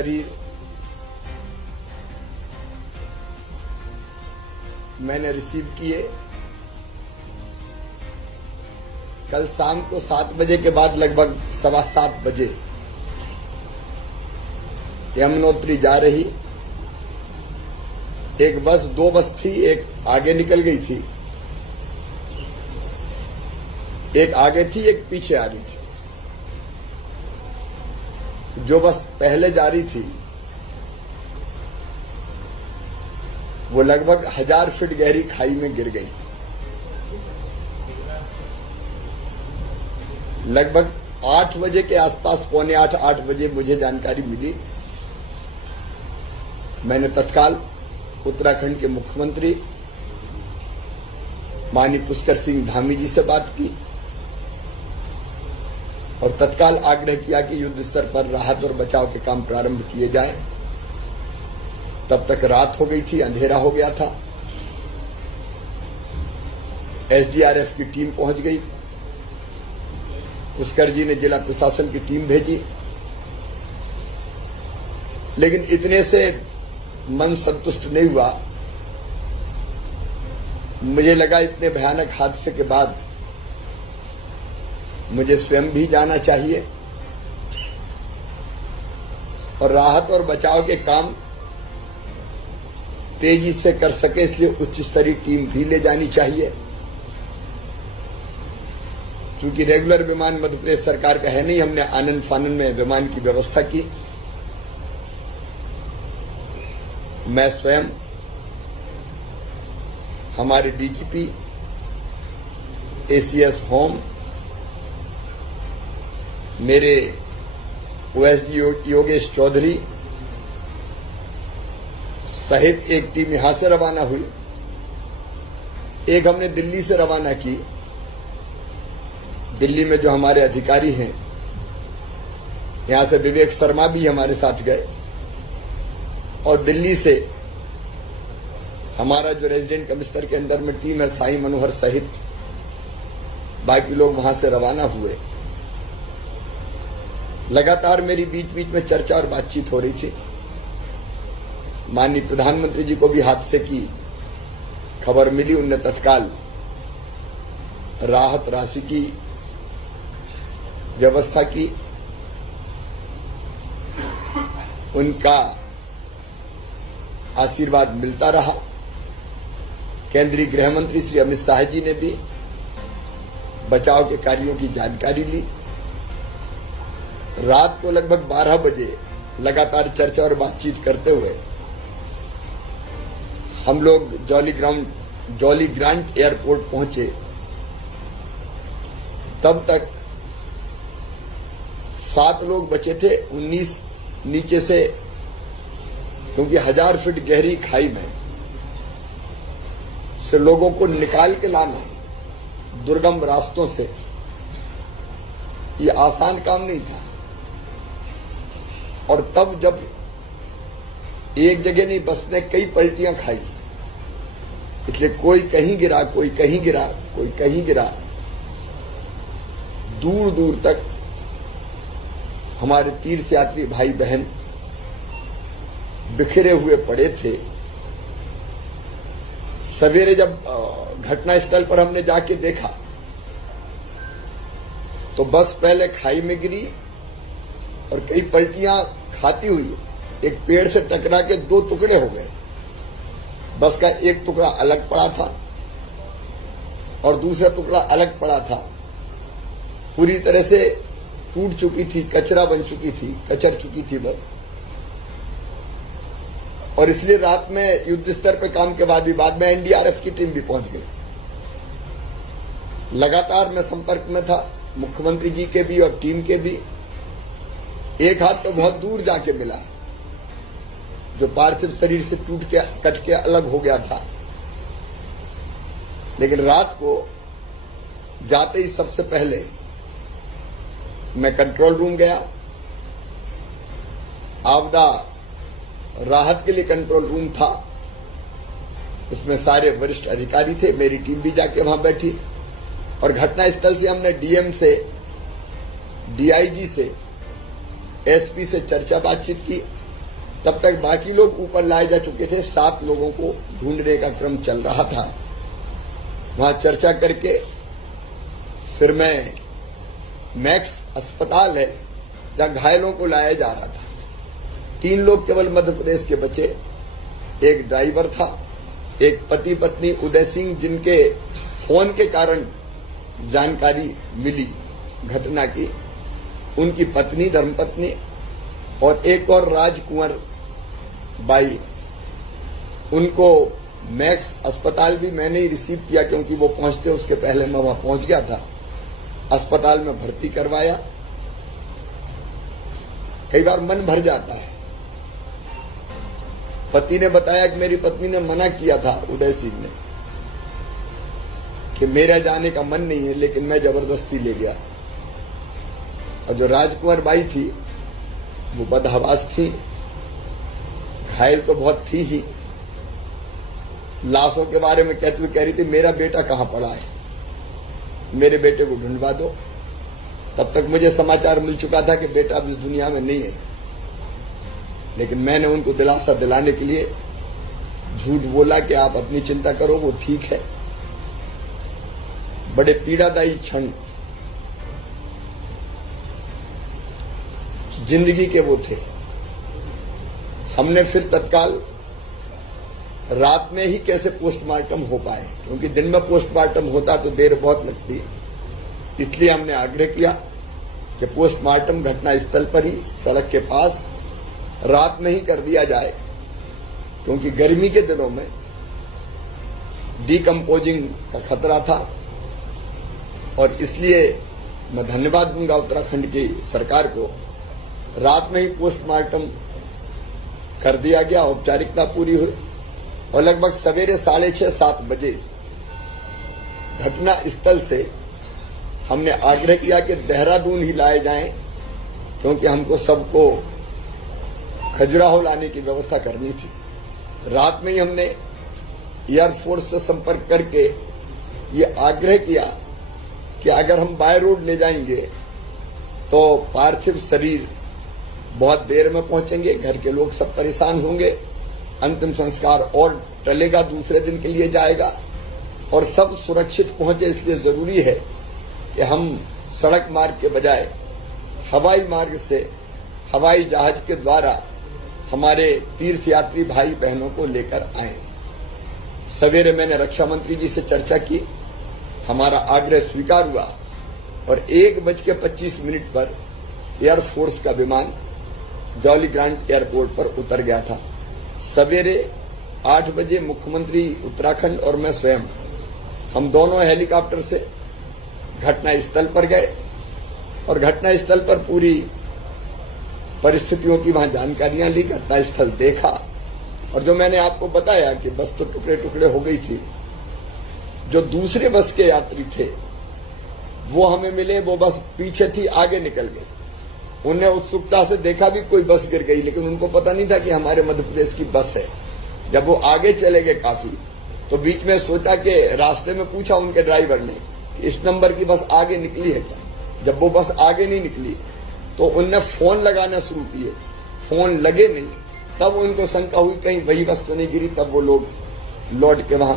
शरीर मैंने रिसीव किए। कल शाम को 7 बजे के बाद लगभग 7:15 बजे यमुनोत्री जा रही एक बस, 2 बस थी, एक आगे निकल गई थी, एक आगे थी, एक पीछे आ रही थी। जो बस पहले जा रही थी वो लगभग 1000 फीट गहरी खाई में गिर गई। लगभग 8 बजे के आसपास, 7:45-8 बजे मुझे जानकारी मिली। मैंने तत्काल उत्तराखंड के मुख्यमंत्री माननीय पुष्कर सिंह धामी जी से बात की और तत्काल आग्रह किया कि युद्ध स्तर पर राहत और बचाव के काम प्रारंभ किए जाए। तब तक रात हो गई थी, अंधेरा हो गया था। एसडीआरएफ की टीम पहुंच गई। पुष्कर जी ने जिला प्रशासन की टीम भेजी, लेकिन इतने से मन संतुष्ट नहीं हुआ। मुझे लगा इतने भयानक हादसे के बाद मुझे स्वयं भी जाना चाहिए और राहत और बचाव के काम तेजी से कर सके, इसलिए उच्च स्तरीय टीम भी ले जानी चाहिए। क्योंकि रेगुलर विमान मध्य प्रदेश सरकार का है नहीं, हमने आनंद फानन में विमान की व्यवस्था की। मैं स्वयं, हमारे डीजीपी, एसीएस होम, मेरे ओएसडी योगेश चौधरी सहित एक टीम यहां से रवाना हुई। एक हमने दिल्ली से रवाना की। दिल्ली में जो हमारे अधिकारी हैं, यहां से विवेक शर्मा भी हमारे साथ गए और दिल्ली से हमारा जो रेजिडेंट कमिश्नर के अंदर में टीम है, साई मनोहर सहित बाकी लोग वहां से रवाना हुए। लगातार मेरी बीच बीच में चर्चा और बातचीत हो रही थी। माननीय प्रधानमंत्री जी को भी हादसे की खबर मिली। उनने तत्काल राहत राशि की व्यवस्था की। उनका आशीर्वाद मिलता रहा। केंद्रीय गृह मंत्री श्री अमित शाह जी ने भी बचाव के कार्यों की जानकारी ली। रात को लगभग 12 बजे लगातार चर्चा और बातचीत करते हुए हम लोग जॉली ग्रांट एयरपोर्ट पहुंचे। तब तक 7 लोग बचे थे। 19 नीचे से, क्योंकि 1000 फीट गहरी खाई में से लोगों को निकाल के लाना दुर्गम रास्तों से, ये आसान काम नहीं था। और तब जब एक जगह नहीं, बस ने कई पलटियां खाई, इसलिए कोई कहीं गिरा, कोई कहीं गिरा, कोई कहीं गिरा। दूर दूर तक हमारे तीर्थयात्री भाई बहन बिखरे हुए पड़े थे। सवेरे जब घटनास्थल पर हमने जाके देखा तो बस पहले खाई में गिरी और कई पलटियां खाती हुई एक पेड़ से टकरा के 2 टुकड़े हो गए। बस का एक टुकड़ा अलग पड़ा था और दूसरा टुकड़ा अलग पड़ा था। पूरी तरह से टूट चुकी थी, कचरा बन चुकी थी, कचर चुकी थी बस। और इसलिए रात में युद्ध स्तर पे काम के बाद में एनडीआरएफ की टीम भी पहुंच गई। लगातार मैं संपर्क में था, मुख्यमंत्री जी के भी और टीम के भी। एक हाथ तो बहुत दूर जाके मिला, जो पार्थिव शरीर से टूट के कट के अलग हो गया था। लेकिन रात को जाते ही सबसे पहले मैं कंट्रोल रूम गया। आपदा राहत के लिए कंट्रोल रूम था, उसमें सारे वरिष्ठ अधिकारी थे। मेरी टीम भी जाके वहां बैठी और घटनास्थल से हमने डीएम से, डीआईजी से, एसपी से चर्चा बातचीत की। तब तक बाकी लोग ऊपर लाए जा चुके थे। 7 लोगों को ढूंढने का क्रम चल रहा था। वहां चर्चा करके फिर मैं मैक्स अस्पताल है जहां घायलों को लाया जा रहा था। 3 लोग केवल मध्य प्रदेश के बचे। एक ड्राइवर था, एक पति पत्नी उदय सिंह जिनके फोन के कारण जानकारी मिली घटना की, उनकी पत्नी धर्मपत्नी, और एक और राजकुंवर बाई। उनको मैक्स अस्पताल भी मैंने ही रिसीव किया क्योंकि वो पहुंचते उसके पहले मैं वहां पहुंच गया था। अस्पताल में भर्ती करवाया। कई बार मन भर जाता है। पति ने बताया कि मेरी पत्नी ने मना किया था उदय सिंह ने कि मेरा जाने का मन नहीं है, लेकिन मैं जबरदस्ती ले गया। और जो राजकुमार बाई थी वो बदहवास थी, घायल तो बहुत थी ही। लाशों के बारे में कहते हुए कह रही थी मेरा बेटा कहां पड़ा है, मेरे बेटे को ढूंढवा दो। तब तक मुझे समाचार मिल चुका था कि बेटा अब इस दुनिया में नहीं है, लेकिन मैंने उनको दिलासा दिलाने के लिए झूठ बोला कि आप अपनी चिंता करो, वो ठीक है। बड़े पीड़ादायी क्षण जिंदगी के वो थे। हमने फिर तत्काल रात में ही कैसे पोस्टमार्टम हो पाए, क्योंकि दिन में पोस्टमार्टम होता तो देर बहुत लगती। इसलिए हमने आग्रह किया कि पोस्टमार्टम घटना स्थल पर ही सड़क के पास रात में ही कर दिया जाए, क्योंकि गर्मी के दिनों में डिकम्पोजिंग का खतरा था। और इसलिए मैं धन्यवाद दूंगा उत्तराखंड की सरकार को, रात में ही पोस्टमार्टम कर दिया गया, औपचारिकता पूरी हुई। और लगभग सवेरे 6:30-7 बजे घटना स्थल से हमने आग्रह किया कि देहरादून ही लाए जाएं, क्योंकि हमको सबको खजुराहो लाने की व्यवस्था करनी थी। रात में ही हमने एयरफोर्स से संपर्क करके ये आग्रह किया कि अगर हम बाय रोड ले जाएंगे तो पार्थिव शरीर बहुत देर में पहुंचेंगे, घर के लोग सब परेशान होंगे, अंतिम संस्कार और टलेगा, दूसरे दिन के लिए जाएगा, और सब सुरक्षित पहुंचे। इसलिए जरूरी है कि हम सड़क मार्ग के बजाय हवाई मार्ग से, हवाई जहाज के द्वारा हमारे तीर्थयात्री भाई बहनों को लेकर आए। सवेरे मैंने रक्षा मंत्री जी से चर्चा की, हमारा आग्रह स्वीकार हुआ और 1:25 पर एयरफोर्स का विमान जॉली ग्रांट एयरपोर्ट पर उतर गया था। सवेरे 8 बजे मुख्यमंत्री उत्तराखंड और मैं स्वयं, हम दोनों हेलीकॉप्टर से घटना स्थल पर गए और घटना स्थल पर पूरी परिस्थितियों की वहां जानकारियां ली, घटना स्थल देखा। और जो मैंने आपको बताया कि बस तो टुकड़े टुकड़े हो गई थी, जो दूसरे बस के यात्री थे वो हमें मिले, वो बस पीछे थी, आगे निकल गई। उन्हें उत्सुकता से देखा भी कोई बस गिर गई, लेकिन उनको पता नहीं था कि हमारे मध्य प्रदेश की बस है। जब वो आगे चले गए काफी, तो बीच में सोचा कि रास्ते में पूछा उनके ड्राइवर ने कि इस नंबर की बस आगे निकली है क्या। जब वो बस आगे नहीं निकली तो उनने फोन लगाना शुरू किए, फोन लगे नहीं। तब उनको शंका हुई कहीं वही बस तो नहीं गिरी। तब वो लोग लौट के वहां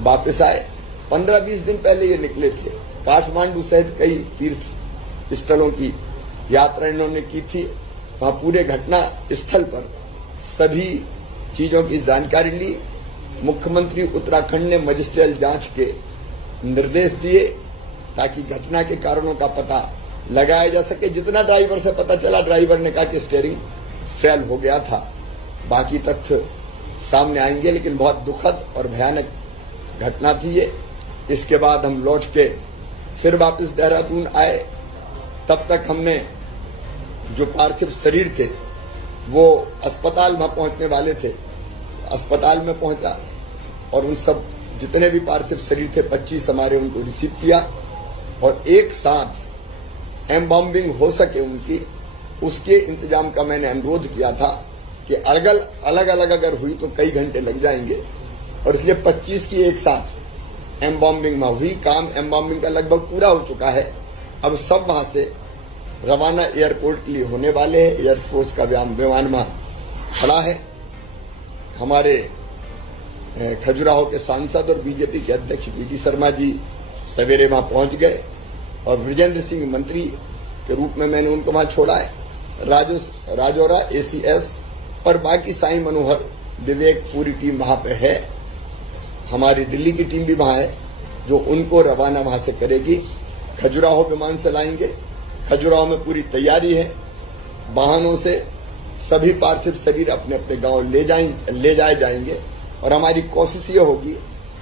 वापस आए। 15-20 दिन पहले ये निकले थे। काठमांडू सहित कई तीर्थ स्थलों की यात्रा इन्होंने की थी। वहां पूरे घटना स्थल पर सभी चीजों की जानकारी ली। मुख्यमंत्री उत्तराखंड ने मजिस्ट्रियल जांच के निर्देश दिए ताकि घटना के कारणों का पता लगाया जा सके। जितना ड्राइवर से पता चला, ड्राइवर ने कहा कि स्टीयरिंग फेल हो गया था। बाकी तथ्य सामने आएंगे, लेकिन बहुत दुखद और भयानक घटना थी ये। इसके बाद हम लौट के फिर वापस देहरादून आए। तब तक हमने जो पार्थिव शरीर थे वो अस्पताल में पहुंचने वाले थे, अस्पताल में पहुंचा और उन सब जितने भी पार्थिव शरीर थे 25 हमारे, उनको रिसीव किया और एक साथ एम्बॉम्बिंग हो सके उनकी, उसके इंतजाम का मैंने अनुरोध किया था कि अलग अलग अगर हुई तो कई घंटे लग जाएंगे, और इसलिए 25 की एक साथ एम्बॉम्बिंग में हुई। काम एम्बॉम्बिंग का लगभग पूरा हो चुका है। अब सब वहां से रवाना एयरपोर्ट के लिए होने वाले हैं। एयरफोर्स का विमान में खड़ा है। हमारे खजुराहो के सांसद और बीजेपी के अध्यक्ष वीडी शर्मा जी सवेरे वहां पहुंच गए और विजेंद्र सिंह मंत्री के रूप में मैंने उनको वहां छोड़ा है। राजौरा एसीएस और बाकी साईं मनोहर विवेक पूरी टीम वहां पे है। हमारी दिल्ली की टीम भी वहां है जो उनको रवाना वहां से करेगी। खजुराहो विमान से लाएंगे। खजुराहो में पूरी तैयारी है। वाहनों से सभी पार्थिव शरीर अपने अपने गांव ले जाए जाएंगे और हमारी कोशिश ये होगी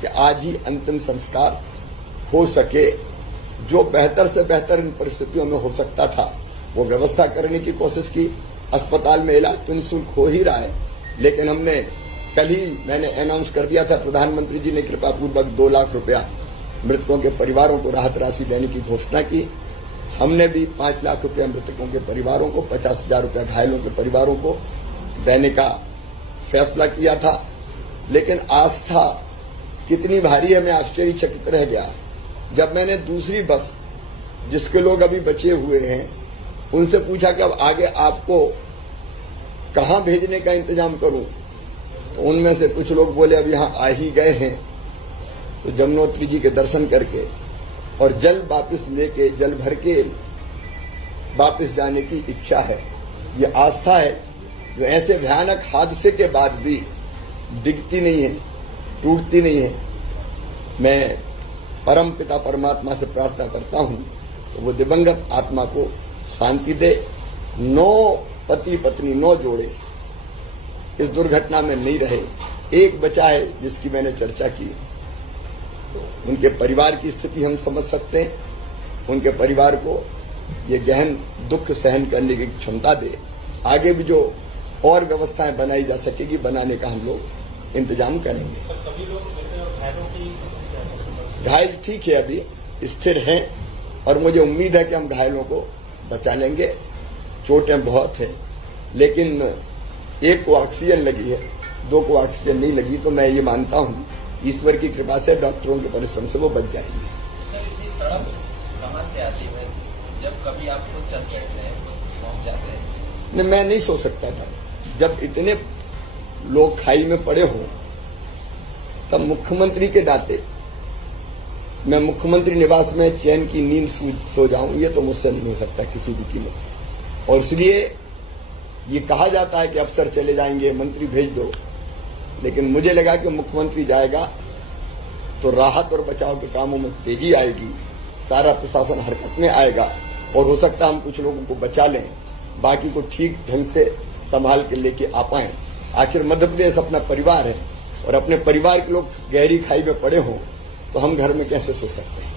कि आज ही अंतिम संस्कार हो सके। जो बेहतर से बेहतर इन परिस्थितियों में हो सकता था वो व्यवस्था करने की कोशिश की। अस्पताल में इलाज तो निःशुल्क हो ही रहा है, लेकिन हमने कल ही मैंने अनाउंस कर दिया था, प्रधानमंत्री जी ने कृपा पूर्वक 2 लाख रुपया मृतकों के परिवारों को राहत राशि देने की घोषणा की। हमने भी 5 लाख रुपया मृतकों के परिवारों को, 50,000 रुपया घायलों के परिवारों को देने का फैसला किया था। लेकिन आस्था कितनी भारी है, मैं आश्चर्यचकित रह गया जब मैंने दूसरी बस जिसके लोग अभी बचे हुए हैं उनसे पूछा कि अब आगे आपको कहां भेजने का इंतजाम करूं। उनमें से कुछ लोग बोले अब यहां आ ही गए हैं तो जमुनोत्री जी के दर्शन करके और जल वापस लेके जल भर के वापस जाने की इच्छा है। ये आस्था है जो ऐसे भयानक हादसे के बाद भी दिखती नहीं है, टूटती नहीं है। मैं परम पिता परमात्मा से प्रार्थना करता हूं तो वो दिवंगत आत्मा को शांति दे। 9 पति पत्नी 9 जोड़े इस दुर्घटना में नहीं रहे, एक बचा है जिसकी मैंने चर्चा की। उनके परिवार की स्थिति हम समझ सकते हैं। उनके परिवार को ये गहन दुख सहन करने की क्षमता दे। आगे भी जो और व्यवस्थाएं बनाई जा सकेगी बनाने का हम लोग इंतजाम करेंगे। सभी लोग घायल ठीक है, अभी स्थिर हैं और मुझे उम्मीद है कि हम घायलों को बचा लेंगे। चोटें बहुत हैं, लेकिन एक को ऑक्सीजन लगी है, 2 को ऑक्सीजन नहीं लगी, तो मैं ये मानता हूं ईश्वर की कृपा से, डॉक्टरों के परिश्रम से वो बच जाएंगे। सर, इतनी तड़प कहां से आती है जब कभी आप खुद चल बैठते हैं, पहुंच जाते हैं? नहीं, मैं नहीं सो सकता था। जब इतने लोग खाई में पड़े हों तब मुख्यमंत्री के नाते मैं मुख्यमंत्री निवास में चैन की नींद सो जाऊं, ये तो मुझसे नहीं हो सकता किसी भी कीमत पर। और इसलिए ये कहा जाता है कि अफसर चले जाएंगे, मंत्री भेज दो, लेकिन मुझे लगा कि मुख्यमंत्री जाएगा तो राहत और बचाव के कामों में तेजी आएगी, सारा प्रशासन हरकत में आएगा और हो सकता है हम कुछ लोगों को बचा लें, बाकी को ठीक ढंग से संभाल के लेके आ पाएं। आखिर मध्य प्रदेश अपना परिवार है और अपने परिवार के लोग गहरी खाई में पड़े हों तो हम घर में कैसे सो सकते हैं।